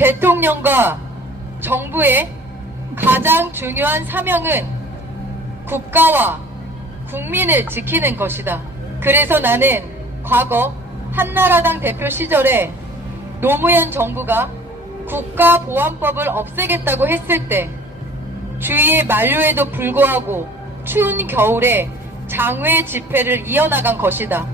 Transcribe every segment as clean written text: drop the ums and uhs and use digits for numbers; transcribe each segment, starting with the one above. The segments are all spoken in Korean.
대통령과 정부의 가장 중요한 사명은 국가와 국민을 지키는 것이다. 그래서 나는 과거 한나라당 대표 시절에 노무현 정부가 국가보안법을 없애겠다고 했을 때 주의의 만류에도 불구하고 추운 겨울에 장외 집회를 이어나간 것이다.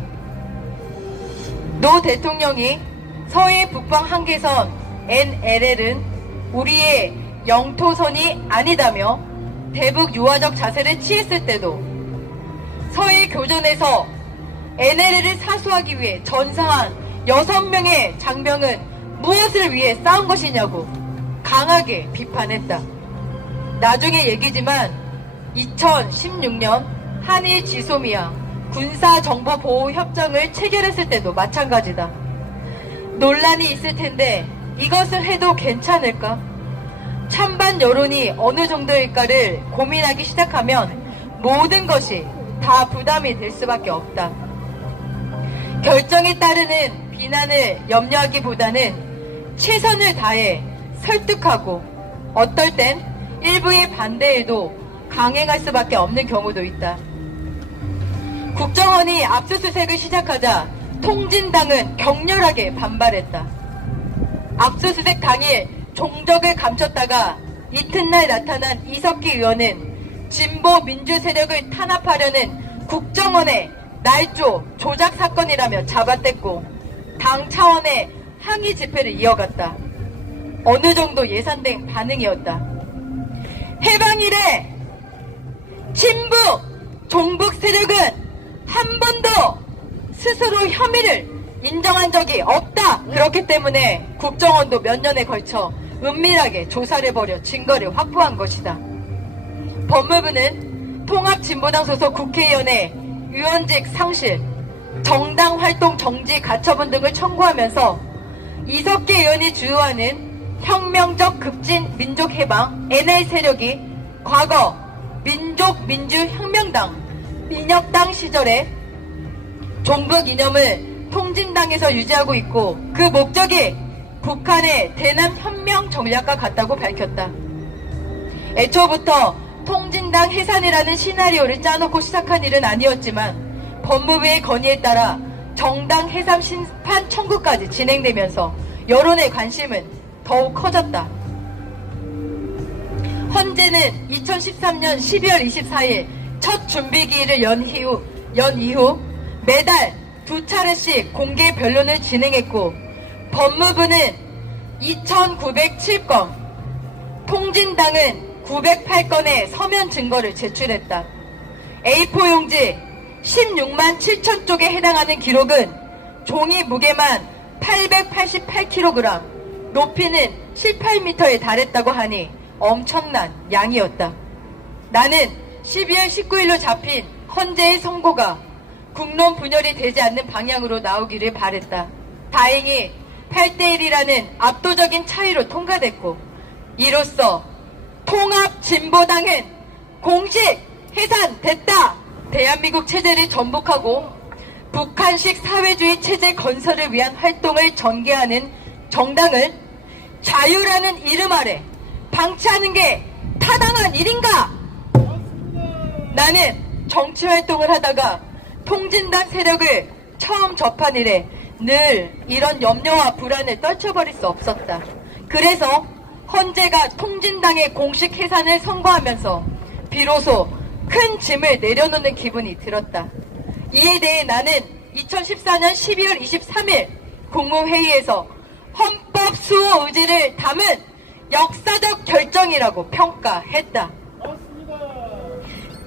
노 대통령이 서해 북방 한계선 NLL은 우리의 영토선이 아니다며 대북 유화적 자세를 취했을 때도 서해 교전에서 NLL을 사수하기 위해 전사한 6명의 장병은 무엇을 위해 싸운 것이냐고 강하게 비판했다. 나중에 얘기지만 2016년 한일 지소미아 군사정보보호협정을 체결했을 때도 마찬가지다. 논란이 있을 텐데 이것을 해도 괜찮을까? 찬반 여론이 어느 정도일까를 고민하기 시작하면 모든 것이 다 부담이 될 수밖에 없다. 결정에 따르는 비난을 염려하기보다는 최선을 다해 설득하고 어떨 땐 일부의 반대에도 강행할 수밖에 없는 경우도 있다. 국정원이 압수수색을 시작하자 통진당은 격렬하게 반발했다. 압수수색 당일 종적을 감췄다가 이튿날 나타난 이석기 의원은 진보 민주 세력을 탄압하려는 국정원의 날조 조작 사건이라며 잡아댔고 당 차원의 항의 집회를 이어갔다. 어느 정도 예상된 반응이었다. 해방 이래 친북, 종북 세력은 한 번도 스스로 혐의를 인정한 적이 없다. 그렇기 때문에 국정원도 몇 년에 걸쳐 은밀하게 조사를 벌여 증거를 확보한 것이다. 법무부는 통합진보당 소속 국회의원의 의원직 상실, 정당 활동 정지 가처분 등을 청구하면서 이석기 의원이 주도하는 혁명적 급진 민족해방 NL 세력이 과거 민족민주혁명당 민혁당 시절에 종북 이념을 통진당에서 유지하고 있고 그 목적이 북한의 대남 현명 전략과 같다고 밝혔다. 애초부터 통진당 해산이라는 시나리오를 짜놓고 시작한 일은 아니었지만 법무부의 건의에 따라 정당 해산 심판 청구까지 진행되면서 여론의 관심은 더욱 커졌다. 헌재는 2013년 12월 24일 첫 준비기일을 연 이후 매달 2차례씩 공개 변론을 진행했고 법무부는 2,907건, 통진당은 908건의 서면 증거를 제출했다. A4 용지 16만 7천 쪽에 해당하는 기록은 종이 무게만 888kg, 높이는 7, 8m에 달했다고 하니 엄청난 양이었다. 나는 12월 19일로 잡힌 헌재의 선고가 국론 분열이 되지 않는 방향으로 나오기를 바랬다. 다행히 8대1이라는 압도적인 차이로 통과됐고 이로써 통합진보당은 공식 해산됐다. 대한민국 체제를 전복하고 북한식 사회주의 체제 건설을 위한 활동을 전개하는 정당을 자유라는 이름 아래 방치하는 게 타당한 일인가? 나는 정치활동을 하다가 통진당 세력을 처음 접한 이래 늘 이런 염려와 불안을 떨쳐버릴 수 없었다. 그래서 헌재가 통진당의 공식 해산을 선고하면서 비로소 큰 짐을 내려놓는 기분이 들었다. 이에 대해 나는 2014년 12월 23일 국무회의에서 헌법 수호 의지를 담은 역사적 결정이라고 평가했다.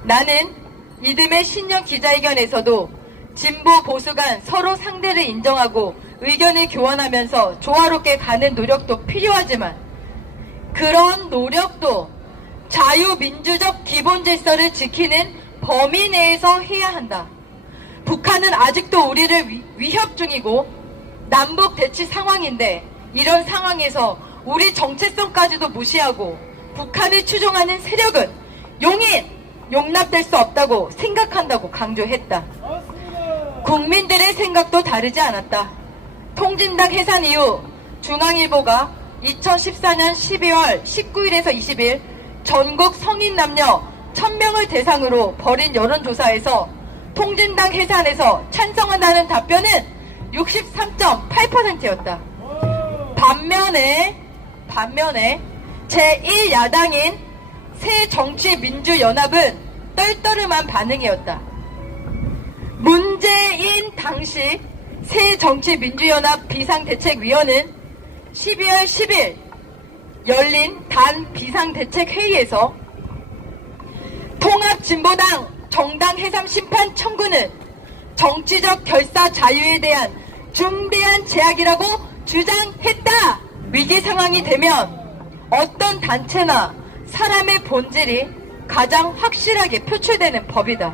나는 이듬해 신년 기자회견에서도 진보 보수 간 서로 상대를 인정하고 의견을 교환하면서 조화롭게 가는 노력도 필요하지만 그런 노력도 자유민주적 기본 질서를 지키는 범위 내에서 해야 한다. 북한은 아직도 우리를 위협 중이고 남북 대치 상황인데 이런 상황에서 우리 정체성까지도 무시하고 북한을 추종하는 세력은 용납될 수 없다고 생각한다고 강조했다. 국민들의 생각도 다르지 않았다. 통진당 해산 이후 중앙일보가 2014년 12월 19일에서 20일 전국 성인 남녀 1000명을 대상으로 벌인 여론조사에서 통진당 해산에서 찬성한다는 답변은 63.8%였다. 반면에 제1야당인 새정치민주연합은 떨떠름한 반응이었다. 문재인 당시 새정치민주연합 비상대책위원은 12월 10일 열린 단 비상대책회의에서 통합진보당 정당 해산 심판 청구는 정치적 결사 자유에 대한 중대한 제약이라고 주장했다. 위기 상황이 되면 어떤 단체나 사람의 본질이 가장 확실하게 표출되는 법이다.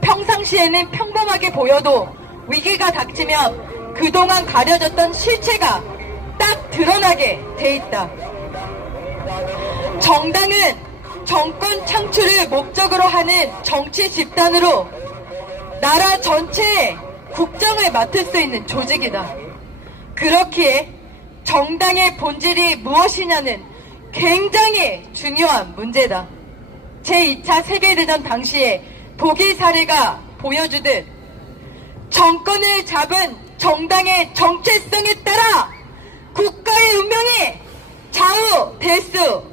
평상시에는 평범하게 보여도 위기가 닥치면 그동안 가려졌던 실체가 딱 드러나게 돼 있다. 정당은 정권 창출을 목적으로 하는 정치 집단으로 나라 전체의 국정을 맡을 수 있는 조직이다. 그렇기에 정당의 본질이 무엇이냐는 굉장히 중요한 문제다. 제2차 세계대전 당시에 독일 사례가 보여주듯 정권을 잡은 정당의 정체성에 따라 국가의 운명이 좌우될 수